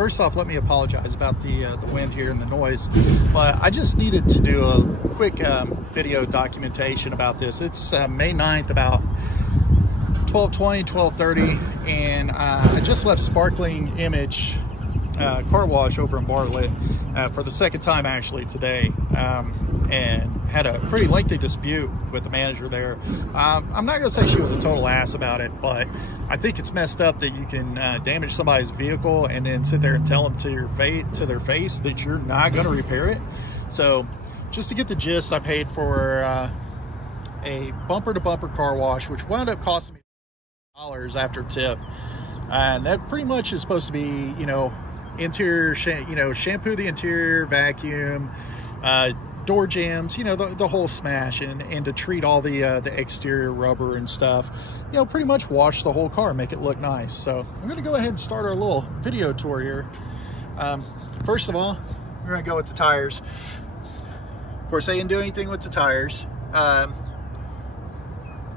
first off, let me apologize about the wind here and the noise, but I just needed to do a quick video documentation about this. It's May 9th, about 12:20, 12:30, and I just left Sparkling Image car wash over in Bartlett for the second time actually today, and had a pretty lengthy dispute with the manager there. I'm not gonna say she was a total ass about it, but I think it's messed up that you can damage somebody's vehicle and then sit there and tell them to their face that you're not gonna repair it. So just to get the gist, I paid for a bumper-to-bumper car wash, which wound up costing me $1 after tip, and that pretty much is supposed to be, you know, interior, shampoo the interior, vacuum, door jambs, you know, the whole smash, and to treat all the exterior rubber and stuff, you know, pretty much wash the whole car, make it look nice. So I'm gonna go ahead and start our little video tour here. First of all, we're gonna go with the tires. Of course, they didn't do anything with the tires.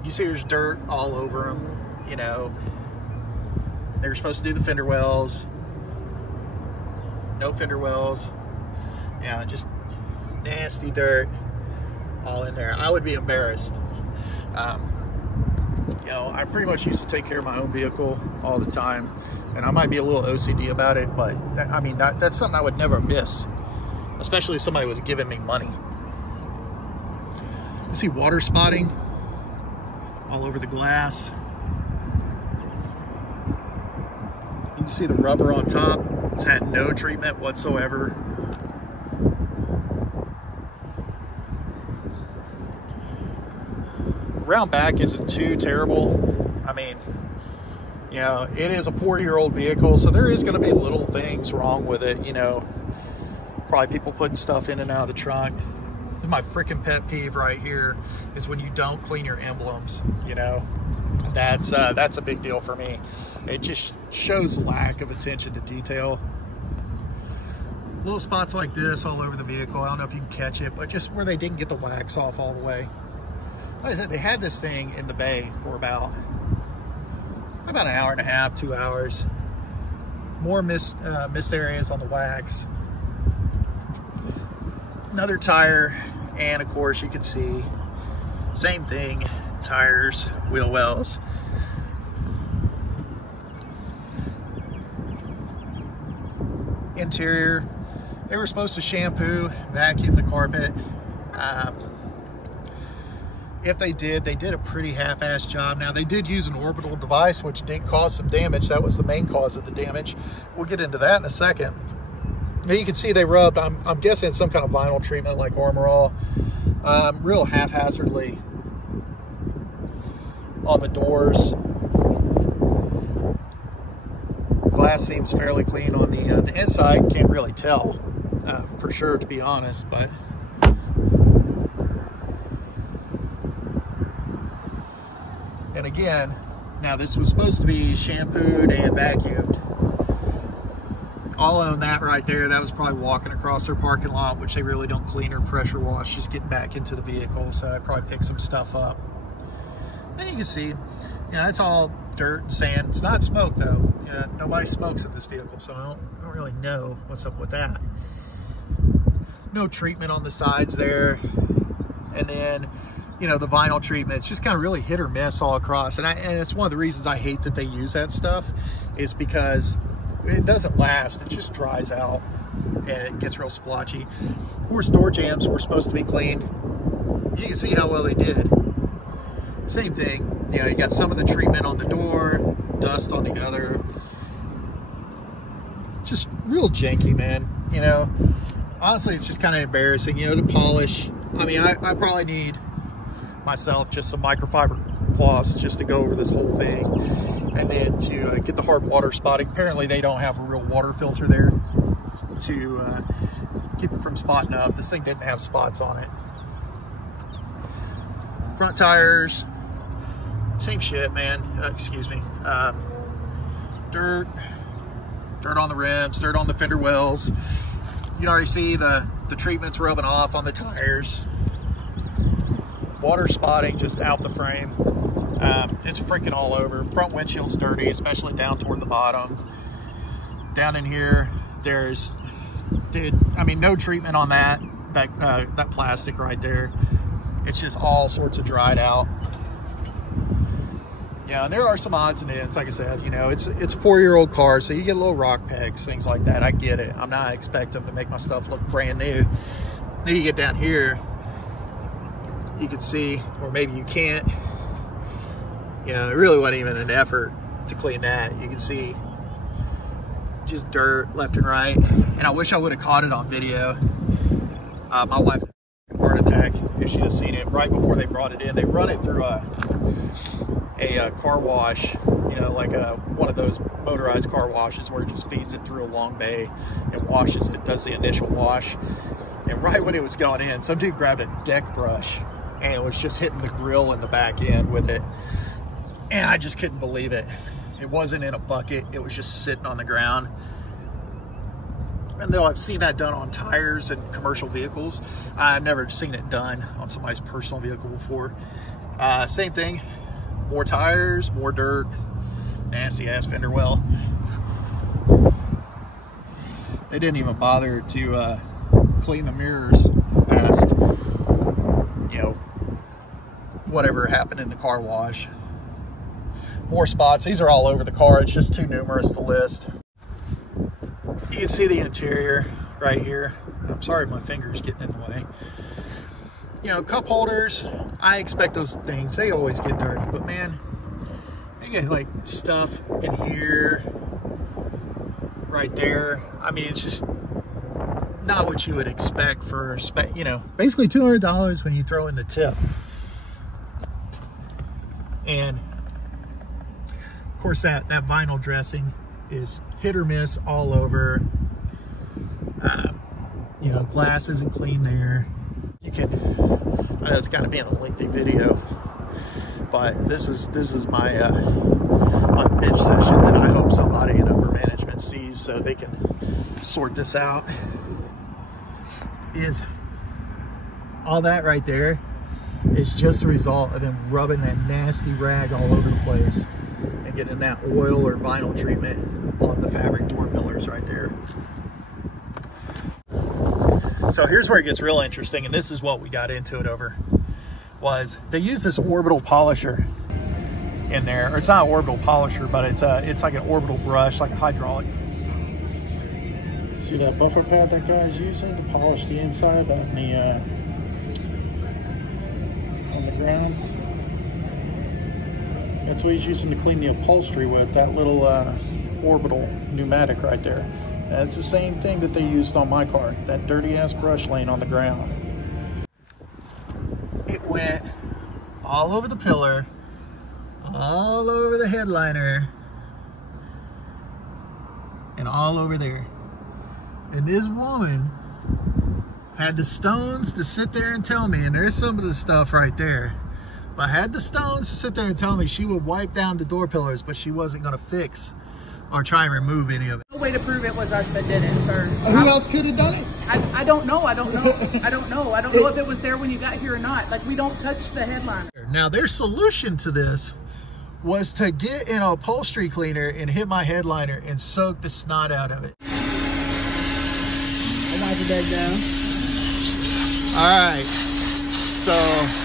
You see there's dirt all over them. You know, they were supposed to do the fender wells. No fender wells. Yeah, just nasty dirt all in there. I would be embarrassed. You know, I pretty much used to take care of my own vehicle all the time, and I might be a little OCD about it, but I mean, that's something I would never miss, especially if somebody was giving me money. You see water spotting all over the glass. You can see the rubber on top. It's had no treatment whatsoever. Round back isn't too terrible. I mean, you know, it is a 4-year-old vehicle, so there is going to be little things wrong with it, you know. Probably people putting stuff in and out of the trunk. My freaking pet peeve right here is when you don't clean your emblems, you know. That's a big deal for me. It just shows lack of attention to detail. Little spots like this all over the vehicle. I don't know if you can catch it, but just where they didn't get the wax off all the way. Like I said, they had this thing in the bay for about an hour and a half, 2 hours. More missed areas on the wax. Another tire, and of course you can see same thing, tires, wheel wells. Interior, they were supposed to shampoo, vacuum the carpet. If they did a pretty half-assed job. Now, they did use an orbital device, which did cause some damage. That was the main cause of the damage. We'll get into that in a second. Now, you can see they rubbed, I'm guessing some kind of vinyl treatment like Armor All, real haphazardly on the doors. Glass seems fairly clean on the inside. Can't really tell for sure, to be honest, but and again, now this was supposed to be shampooed and vacuumed. All on that right there, that was probably walking across their parking lot, which they really don't clean or pressure wash, just getting back into the vehicle. So I probably picked some stuff up. And you can see, you know, it's all dirt and sand. It's not smoke though. Nobody smokes in this vehicle, so I don't really know what's up with that. No treatment on the sides there. And then, you know, the vinyl treatment, it's just kind of really hit or miss all across. And it's one of the reasons I hate that they use that stuff, is because it doesn't last. It just dries out and it gets real splotchy. Of course, door jambs were supposed to be cleaned. You can see how well they did. Same thing, you know, you got some of the treatment on the door, dust on the other. Just real janky, man. You know, honestly, it's just kind of embarrassing, you know, to polish. I mean, I probably need myself just some microfiber cloths just to go over this whole thing, and then to get the hard water spotting. Apparently they don't have a real water filter there to keep it from spotting up. This thing didn't have spots on it. Front tires, same shit, man. Excuse me. Dirt on the rims, dirt on the fender wells. You can already see the treatment's rubbing off on the tires. Water spotting just out the frame. It's freaking all over. Front windshield's dirty, especially down toward the bottom. Down in here, there's, I mean, no treatment on that plastic right there. It's just all sorts of dried out. Yeah, and there are some odds and ends. Like I said, you know, it's a 4-year-old car, so you get little rock pegs, things like that. I get it. I'm not expecting to make my stuff look brand new. Then you get down here, you can see, or maybe you can't. You know, it really wasn't even an effort to clean that. You can see just dirt left and right. And I wish I would have caught it on video. My wife had a heart attack if she'd have seen it right before they brought it in. They run it through a car wash, you know, like one of those motorized car washes where it just feeds it through a long bay and washes it, does the initial wash. And right when it was going in, some dude grabbed a deck brush and was just hitting the grill in the back end with it. And I just couldn't believe it. It wasn't in a bucket, it was just sitting on the ground. And though I've seen that done on tires and commercial vehicles, I've never seen it done on somebody's personal vehicle before. Same thing, more tires, more dirt, nasty ass fender well. They didn't even bother to clean the mirrors past, you know, whatever happened in the car wash. More spots. These are all over the car. It's just too numerous to list. You can see the interior right here. I'm sorry, my finger's getting in the way. You know, cup holders, I expect those things, they always get dirty, but man, they get like stuff in here, right there. I mean, it's just not what you would expect for, you know, basically $200 when you throw in the tip. And of course that vinyl dressing is hit or miss all over. You know, glass isn't clean there. You can, I know it's kind of being a lengthy video, but this is my my bitch session that I hope somebody in upper management sees so they can sort this out. Is all that right there is just a result of them rubbing that nasty rag all over the place and getting that oil or vinyl treatment on the fabric door pillars right there. So here's where it gets real interesting, and this is what we got into it over, was they use this orbital polisher in there. Or it's not an orbital polisher, but it's like an orbital brush, like a hydraulic. See that buffer pad that guy's using to polish the inside on the ground? That's what he's using to clean the upholstery with, that little orbital pneumatic right there. That's the same thing that they used on my car, that dirty ass brush laying on the ground. It went all over the pillar, all over the headliner, and all over there. And this woman had the stones to sit there and tell me, and there's some of the stuff right there, but had the stones to sit there and tell me she would wipe down the door pillars, but she wasn't going to fix or try and remove any of it. No way to prove it was us that did it, sir. Who else could have done it? I don't know. I don't know. I don't know. I don't know if it was there when you got here or not. Like, we don't touch the headliner. Now, their solution to this was to get an upholstery cleaner and hit my headliner and soak the snot out of it. I wipe the bed down. All right. So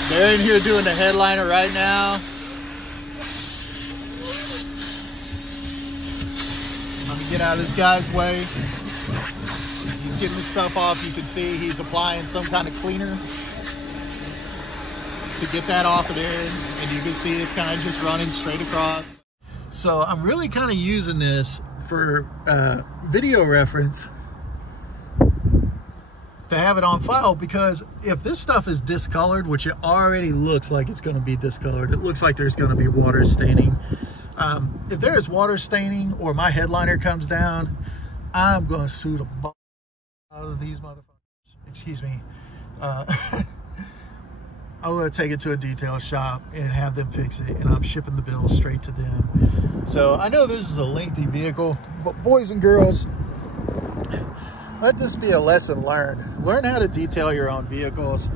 they're in here doing the headliner right now. Let me get out of this guy's way. He's getting the stuff off. You can see he's applying some kind of cleaner to get that off of there. And you can see it's kind of just running straight across. So I'm really kind of using this for video reference to have it on file, because if this stuff is discolored, which it already looks like it's going to be discolored, it looks like there's going to be water staining. If there is water staining or my headliner comes down, I'm going to sue the ball out of these motherfuckers. Excuse me. I'm going to take it to a detail shop and have them fix it, and I'm shipping the bill straight to them. So I know this is a lengthy vehicle, but boys and girls, let this be a lesson learned. Learn how to detail your own vehicles.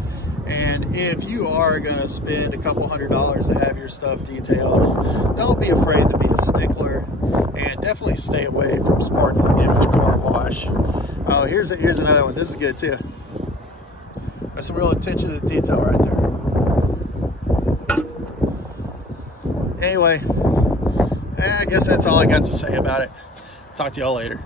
And if you are going to spend a couple $100s to have your stuff detailed, don't be afraid to be a stickler. And definitely stay away from sparking image car wash. Oh, here's another one. This is good too. That's some real attention to detail right there. Anyway, I guess that's all I got to say about it. Talk to y'all later.